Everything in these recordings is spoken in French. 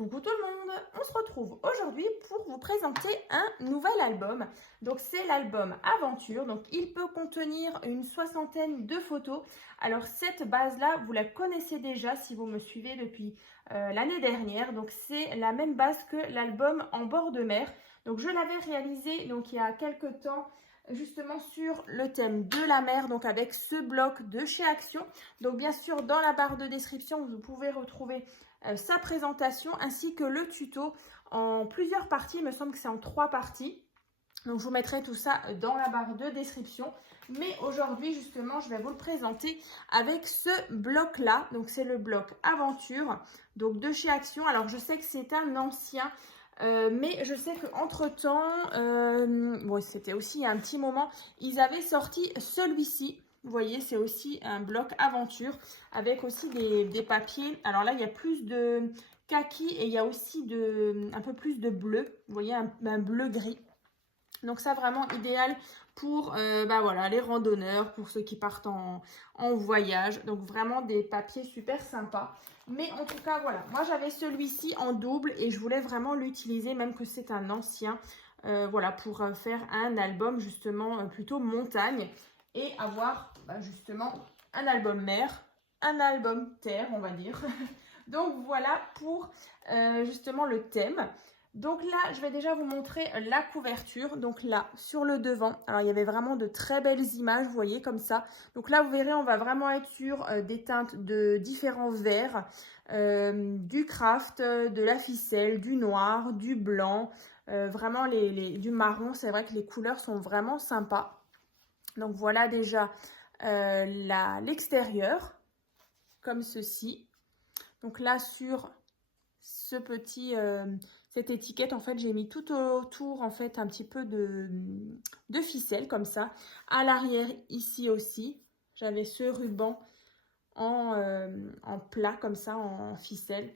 Coucou tout le monde, on se retrouve aujourd'hui pour vous présenter un nouvel album. Donc c'est l'album Aventure, donc il peut contenir une soixantaine de photos. Alors cette base-là, vous la connaissez déjà si vous me suivez depuis l'année dernière. Donc c'est la même base que l'album En bord de mer. Donc je l'avais réalisé donc il y a quelques temps justement sur le thème de la mer, donc avec ce bloc de chez Action. Donc bien sûr dans la barre de description vous pouvez retrouver sa présentation ainsi que le tuto en plusieurs parties. Il me semble que c'est en 3 parties. Donc je vous mettrai tout ça dans la barre de description. Mais aujourd'hui justement je vais vous le présenter avec ce bloc là. Donc c'est le bloc Aventure, donc de chez Action. Alors je sais que c'est un ancien. Mais je sais qu'entre temps, bon, c'était aussi il y a un petit moment, ils avaient sorti celui-ci. Vous voyez, c'est aussi un bloc Aventure avec aussi des papiers. Alors là, il y a plus de kaki et il y a aussi un peu plus de bleu. Vous voyez, un bleu gris. Donc ça, vraiment idéal pour voilà, les randonneurs, pour ceux qui partent en voyage. Donc vraiment des papiers super sympas. Mais en tout cas, voilà, moi j'avais celui-ci en double et je voulais vraiment l'utiliser, même que c'est un ancien, voilà, pour faire un album justement plutôt montagne et avoir justement un album mer, un album terre, on va dire. Donc voilà pour justement le thème. Donc là, je vais déjà vous montrer la couverture. Donc là, sur le devant, alors il y avait vraiment de très belles images, vous voyez, comme ça. Donc là, vous verrez, on va vraiment être sur des teintes de différents verts, du craft, de la ficelle, du noir, du blanc, vraiment du marron. C'est vrai que les couleurs sont vraiment sympas. Donc voilà déjà l'extérieur, comme ceci. Donc là, sur ce petit... cette étiquette, en fait, j'ai mis tout autour, en fait, un petit peu de ficelle, comme ça. À l'arrière, ici aussi, j'avais ce ruban en plat, comme ça, en ficelle,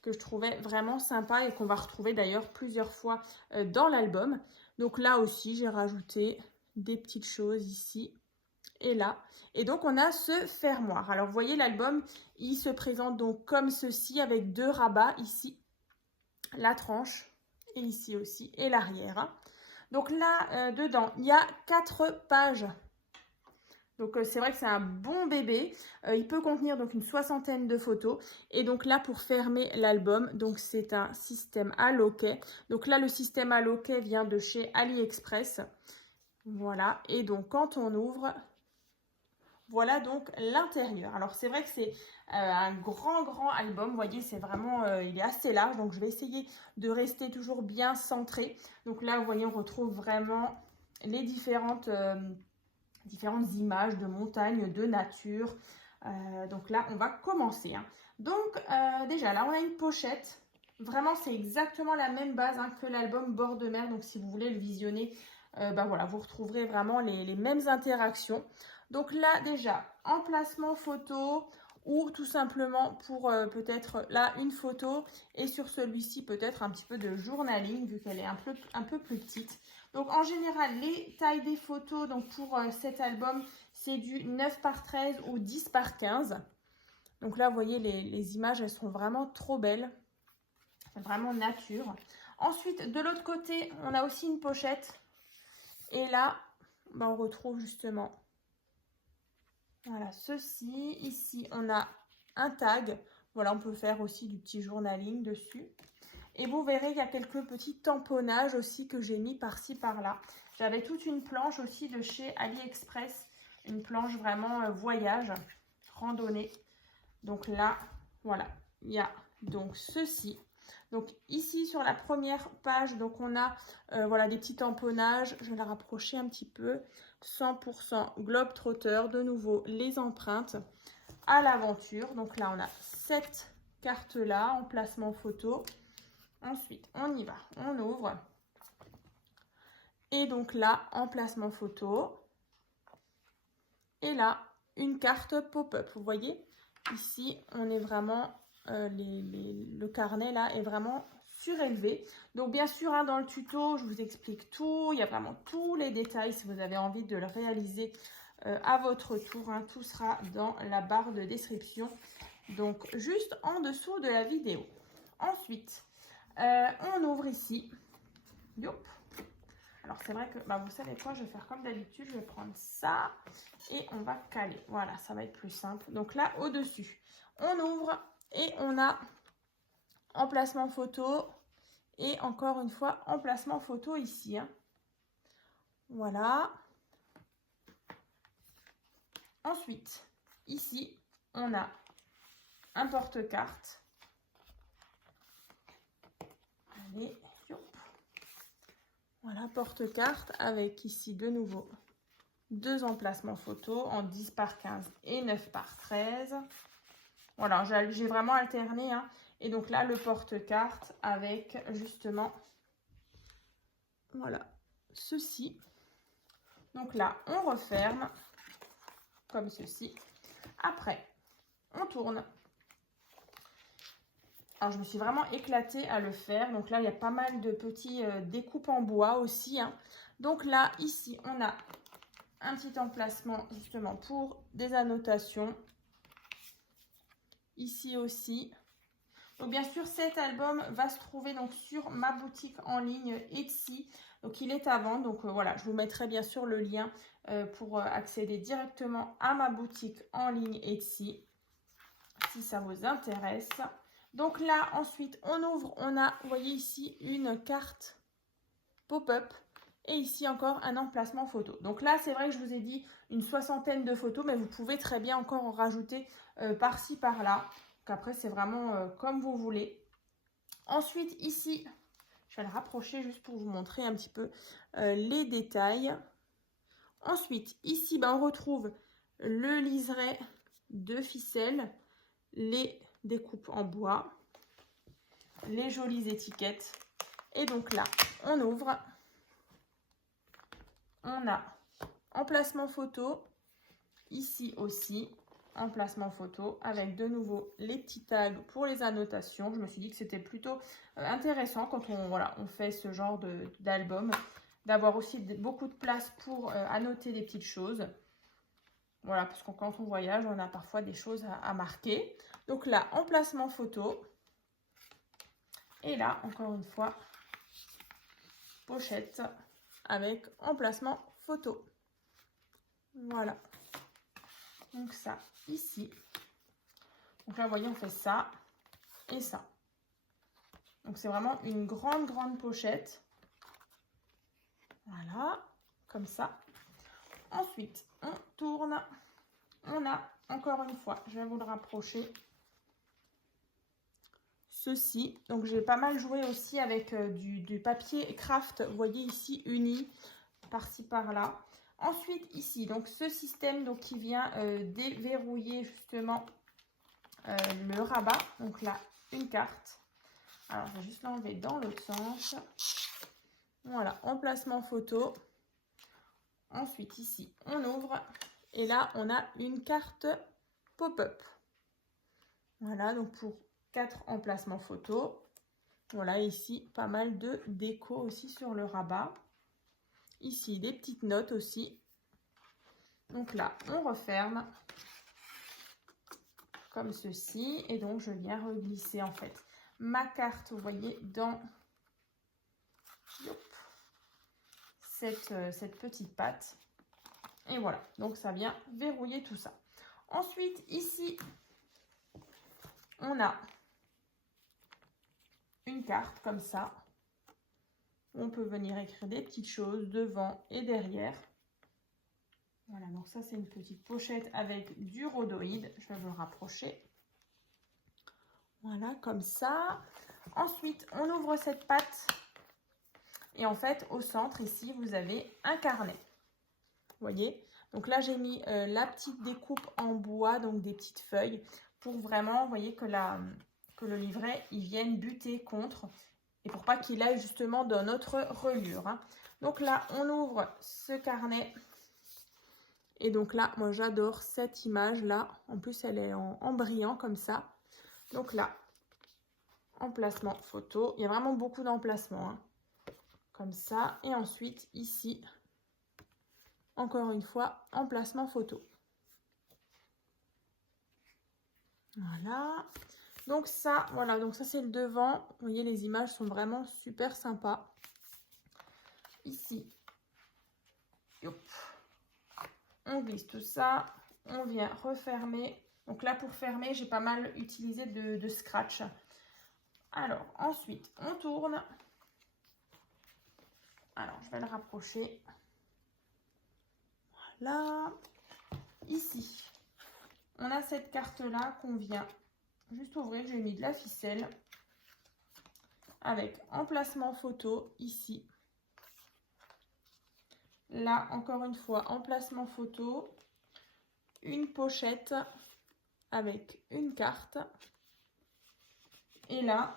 que je trouvais vraiment sympa et qu'on va retrouver d'ailleurs plusieurs fois dans l'album. Donc là aussi, j'ai rajouté des petites choses ici et là. Et donc, on a ce fermoir. Alors, vous voyez, l'album, il se présente donc comme ceci, avec 2 rabats ici. La tranche et ici aussi et l'arrière. Donc là dedans il y a 4 pages. Donc c'est vrai que c'est un bon bébé. Il peut contenir donc une soixantaine de photos. Et donc là pour fermer l'album, donc c'est un système à loquet. Donc là le système à loquet vient de chez AliExpress. Voilà. Et donc quand on ouvre, voilà donc l'intérieur. Alors c'est vrai que c'est un grand album, vous voyez, c'est vraiment, il est assez large, donc je vais essayer de rester toujours bien centré. Donc là, vous voyez, on retrouve vraiment les différentes images de montagne, de nature. Donc là, on va commencer. Hein. Donc déjà, là, on a une pochette. Vraiment, c'est exactement la même base que l'album Bord de mer. Donc si vous voulez le visionner, voilà, vous retrouverez vraiment les mêmes interactions. Donc là, déjà, emplacement photo ou tout simplement pour peut-être là une photo et sur celui-ci peut-être un petit peu de journaling vu qu'elle est un peu plus petite. Donc en général, les tailles des photos donc pour cet album, c'est du 9 par 13 ou 10 par 15. Donc là, vous voyez, les images, elles sont vraiment trop belles. Vraiment nature. Ensuite, de l'autre côté, on a aussi une pochette. Et là, on retrouve justement... Voilà, ceci. Ici, on a un tag. Voilà, on peut faire aussi du petit journaling dessus. Et vous verrez qu'il y a quelques petits tamponnages aussi que j'ai mis par-ci, par-là. J'avais toute une planche aussi de chez AliExpress. Une planche vraiment voyage, randonnée. Donc là, voilà, il y a donc ceci. Donc ici, sur la première page, donc on a voilà, des petits tamponnages. Je vais la rapprocher un petit peu. 100% Globetrotter, de nouveau les empreintes à l'aventure. Donc là on a cette carte là, emplacement photo. Ensuite on y va, on ouvre. Et donc là, emplacement photo. Et là, une carte pop-up. Vous voyez, ici on est vraiment, le carnet là est vraiment surélevé. Donc bien sûr, dans le tuto, je vous explique tout. Il y a vraiment tous les détails si vous avez envie de le réaliser à votre tour. Tout sera dans la barre de description. Donc juste en dessous de la vidéo. Ensuite, on ouvre ici. Youp. Alors, c'est vrai que, vous savez quoi, je vais faire comme d'habitude. Je vais prendre ça et on va caler. Voilà, ça va être plus simple. Donc là, au-dessus, on ouvre et on a emplacement photo. Et encore une fois, emplacement photo ici. Hein. Voilà. Ensuite, ici, on a un porte-carte. Allez, hop. Voilà, porte-carte avec ici de nouveau 2 emplacements photos en 10 par 15 et 9 par 13. Voilà, j'ai vraiment alterné. Hein. Et donc là, le porte-carte avec justement, voilà, ceci. Donc là, on referme comme ceci. Après, on tourne. Alors, je me suis vraiment éclatée à le faire. Donc là, il y a pas mal de petits découpes en bois aussi. Hein. Donc là, ici, on a un petit emplacement justement pour des annotations. Ici aussi. Donc bien sûr, cet album va se trouver donc sur ma boutique en ligne Etsy. Donc il est à vendre. Donc voilà, je vous mettrai bien sûr le lien pour accéder directement à ma boutique en ligne Etsy si ça vous intéresse. Donc là, ensuite, on ouvre. On a, vous voyez ici, une carte pop-up. Et ici encore un emplacement photo. Donc là, c'est vrai que je vous ai dit une 60aine de photos, mais vous pouvez très bien encore en rajouter par-ci, par-là. Donc après, c'est vraiment comme vous voulez. Ensuite, ici, je vais le rapprocher juste pour vous montrer un petit peu les détails. Ensuite, ici, on retrouve le liseré de ficelle, les découpes en bois, les jolies étiquettes. Et donc là, on ouvre. On a emplacement photo, ici aussi, emplacement photo, avec de nouveau les petits tags pour les annotations. Je me suis dit que c'était plutôt intéressant quand on fait ce genre d'album, d'avoir aussi beaucoup de place pour annoter des petites choses. Voilà, parce que quand on voyage, on a parfois des choses à marquer. Donc là, emplacement photo. Et là, encore une fois, pochette avec emplacement photo. Voilà. Donc ça, ici. Donc là, vous voyez, on fait ça et ça. Donc c'est vraiment une grande, grande pochette. Voilà, comme ça. Ensuite, on tourne. On a, encore une fois, je vais vous le rapprocher, ceci. Donc j'ai pas mal joué aussi avec du papier craft, vous voyez ici, uni, par-ci, par-là. Ensuite, ici, donc ce système donc, qui vient déverrouiller justement le rabat. Donc là, une carte. Alors, je vais juste l'enlever dans l'autre sens. Voilà, emplacement photo. Ensuite, ici, on ouvre. Et là, on a une carte pop-up. Voilà, donc pour 4 emplacements photo. Voilà, ici, pas mal de déco aussi sur le rabat. Ici, des petites notes aussi. Donc là, on referme comme ceci. Et donc, je viens reglisser en fait ma carte, vous voyez, dans cette petite patte. Et voilà, donc ça vient verrouiller tout ça. Ensuite, ici, on a une carte comme ça. On peut venir écrire des petites choses devant et derrière. Voilà, donc ça, c'est une petite pochette avec du rhodoïde. Je vais vous le rapprocher. Voilà, comme ça. Ensuite, on ouvre cette patte. Et en fait, au centre, ici, vous avez un carnet. Vous voyez? Donc là, j'ai mis la petite découpe en bois, donc des petites feuilles, pour vraiment, vous voyez, que le livret, il vienne buter contre, et pour pas qu'il aille justement dans notre reliure. Hein. Donc là, on ouvre ce carnet. Et donc là, moi, j'adore cette image-là. En plus, elle est en brillant comme ça. Donc là, emplacement photo. Il y a vraiment beaucoup d'emplacements. Hein. Comme ça. Et ensuite, ici, encore une fois, emplacement photo. Voilà. Donc ça, voilà, donc ça c'est le devant. Vous voyez, les images sont vraiment super sympas. Ici, hop, on glisse tout ça, on vient refermer. Donc là, pour fermer, j'ai pas mal utilisé de scratch. Alors, ensuite, on tourne. Alors, je vais le rapprocher. Voilà. Ici, on a cette carte-là qu'on vient juste ouvrir. J'ai mis de la ficelle avec emplacement photo ici. Là, encore une fois, emplacement photo. Une pochette avec une carte. Et là,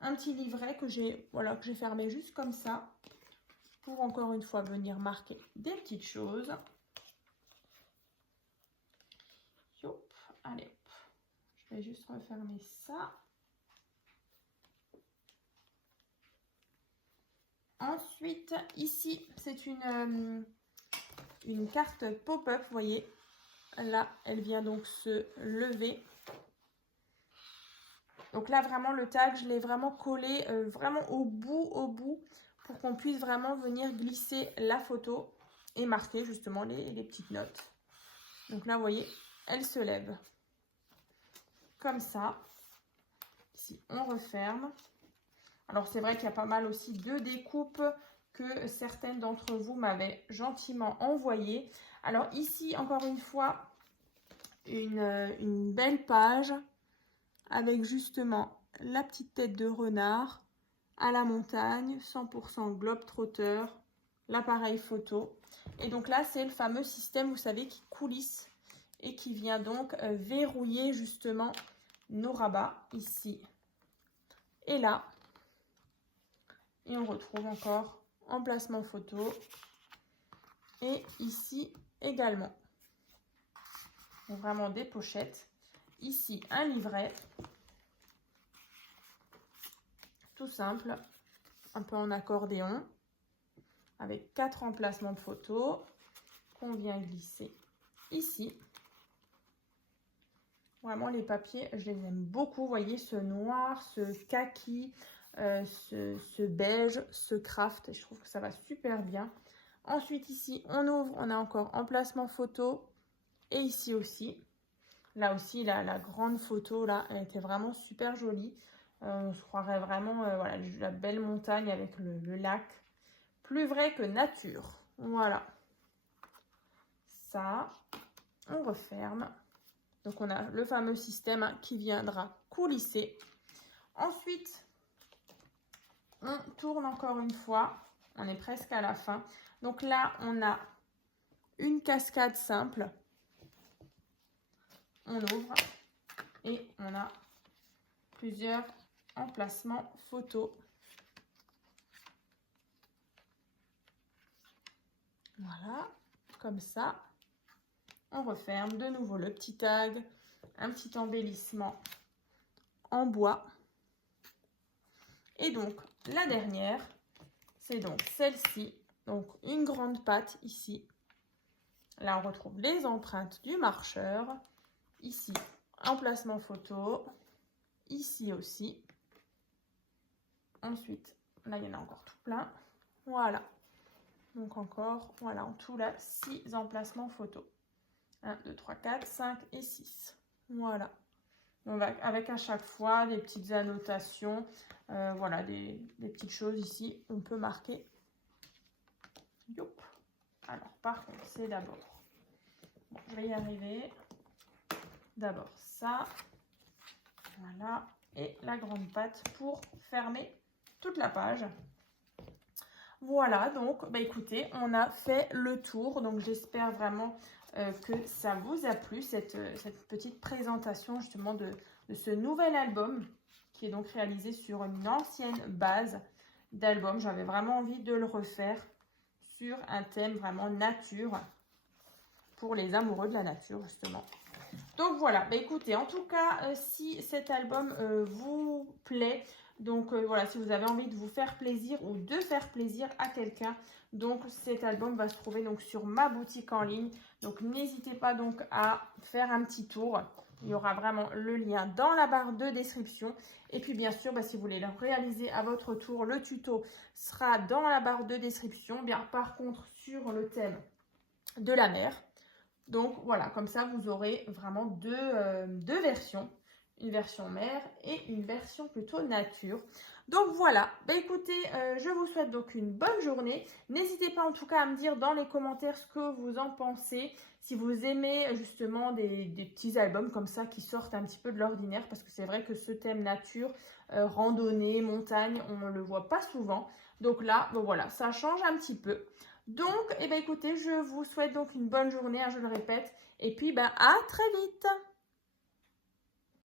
un petit livret que j'ai fermé juste comme ça pour encore une fois venir marquer des petites choses. Hop, allez, hop. Je vais juste refermer ça. Ensuite, ici, c'est une carte pop-up, vous voyez. Là, elle vient donc se lever. Donc là, vraiment, le tag, je l'ai vraiment collé vraiment au bout, pour qu'on puisse vraiment venir glisser la photo et marquer justement les petites notes. Donc là, vous voyez, elle se lève. Comme ça. Ici, on referme. Alors, c'est vrai qu'il y a pas mal aussi de découpes que certaines d'entre vous m'avaient gentiment envoyé. Alors ici, encore une fois, une belle page avec justement la petite tête de renard à la montagne, 100% globe-trotter, l'appareil photo. Et donc là, c'est le fameux système, vous savez, qui coulisse et qui vient donc verrouiller justement nos rabats ici et là. Et on retrouve encore emplacement photo et ici également. Donc vraiment des pochettes. Ici, un livret. Tout simple, un peu en accordéon, avec 4 emplacements de photos qu'on vient glisser ici. Vraiment, les papiers, je les aime beaucoup. Vous voyez, ce noir, ce kaki, ce beige, ce craft. Je trouve que ça va super bien. Ensuite, ici, on ouvre, on a encore emplacement photo. Et ici aussi. Là aussi, la grande photo, là, elle était vraiment super jolie. On se croirait vraiment, voilà, la belle montagne avec le lac. Plus vrai que nature. Voilà. Ça, on referme. Donc, on a le fameux système qui viendra coulisser. Ensuite, on tourne encore une fois. On est presque à la fin. Donc là, on a une cascade simple. On ouvre et on a plusieurs emplacements photos. Voilà, comme ça. On referme de nouveau le petit tag, un petit embellissement en bois. Et donc, la dernière, c'est donc celle-ci. Donc, une grande patte ici. Là, on retrouve les empreintes du marcheur. Ici, emplacement photo. Ici aussi. Ensuite, là, il y en a encore tout plein. Voilà. Donc, encore, voilà, en tout, là, 6 emplacements photo. 1, 2, 3, 4, 5 et 6. Voilà. On va avec à chaque fois des petites annotations. Voilà, des petites choses ici. On peut marquer. Youp. Alors, par contre, c'est d'abord. Bon, je vais y arriver. D'abord ça. Voilà. Et la grande patte pour fermer toute la page. Voilà, donc, bah, écoutez, on a fait le tour. Donc, j'espère vraiment que ça vous a plu, cette petite présentation justement de ce nouvel album qui est donc réalisé sur une ancienne base d'album. J'avais vraiment envie de le refaire sur un thème vraiment nature pour les amoureux de la nature justement. Donc voilà, bah écoutez, en tout cas, si cet album vous plaît, donc voilà, si vous avez envie de vous faire plaisir ou de faire plaisir à quelqu'un, donc cet album va se trouver donc sur ma boutique en ligne. Donc n'hésitez pas donc à faire un petit tour Il y aura vraiment le lien dans la barre de description. Et puis bien sûr, si vous voulez le réaliser à votre tour, le tuto sera dans la barre de description. Bien, par contre, sur le thème de la mer. Donc voilà, comme ça, vous aurez vraiment deux versions. Une version mer et une version plutôt nature. Donc voilà, écoutez, je vous souhaite donc une bonne journée. N'hésitez pas en tout cas à me dire dans les commentaires ce que vous en pensez. Si vous aimez justement des petits albums comme ça qui sortent un petit peu de l'ordinaire. Parce que c'est vrai que ce thème nature, randonnée, montagne, on ne le voit pas souvent. Donc là, bon voilà, ça change un petit peu. Donc, écoutez, je vous souhaite donc une bonne journée, je le répète. Et puis, à très vite!